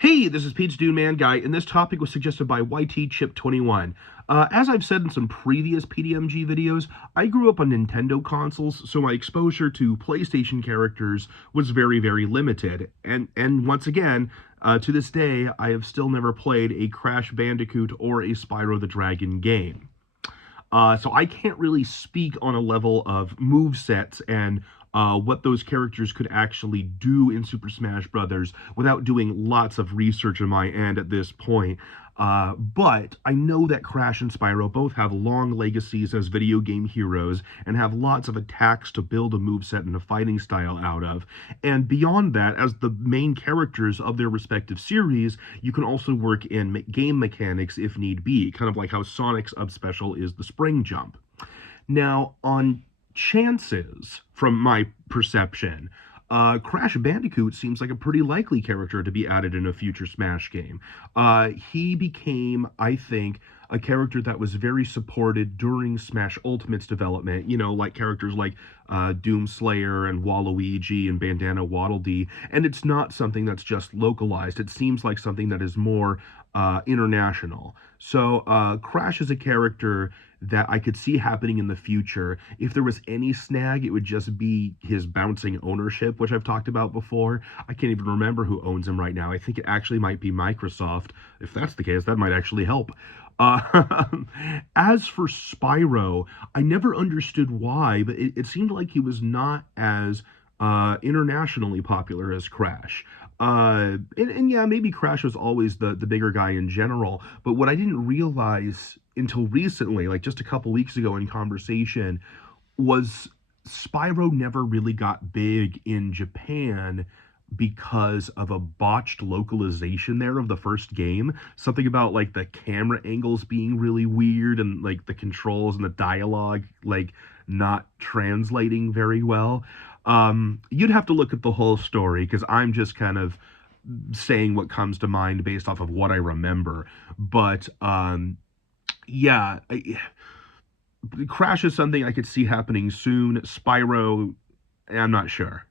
Hey, this is Pete's Dune Man Guy, and this topic was suggested by YT Chip 21. As I've said in some previous PDMG videos, I grew up on Nintendo consoles, so my exposure to PlayStation characters was very limited. And once again, to this day, I have still never played a Crash Bandicoot or a Spyro the Dragon game. So I can't really speak on a level of movesets and what those characters could actually do in Super Smash Brothers without doing lots of research on my end at this point. But I know that Crash and Spyro both have long legacies as video game heroes and have lots of attacks to build a moveset and a fighting style out of. And beyond that, as the main characters of their respective series, you can also work in game mechanics if need be, kind of like how Sonic's special is the spring jump. Now, on chances, from my perception, Crash Bandicoot seems like a pretty likely character to be added in a future Smash game. He became, I think, a character that was very supported during Smash Ultimate's development, like characters like Doomslayer and Waluigi and Bandana Waddle Dee, and it's not something that's just localized. It seems like something that is more international. So Crash is a character that I could see happening in the future. If there was any snag, it would just be his bouncing ownership, which I've talked about before. I can't even remember who owns him right now. I think it actually might be Microsoft. If that's the case, that might actually help. As for Spyro, I never understood why, but it seemed like he was not as internationally popular as Crash. And yeah, maybe Crash was always the bigger guy in general, but what I didn't realize until recently, like just a couple weeks ago in conversation, was Spyro never really got big in Japan because of a botched localization there of the first game. Something about like the camera angles being really weird and like the controls and the dialogue like not translating very well. You'd have to look at the whole story because I'm just kind of saying what comes to mind based off of what I remember. But yeah, Crash is something I could see happening soon. Spyro, I'm not sure.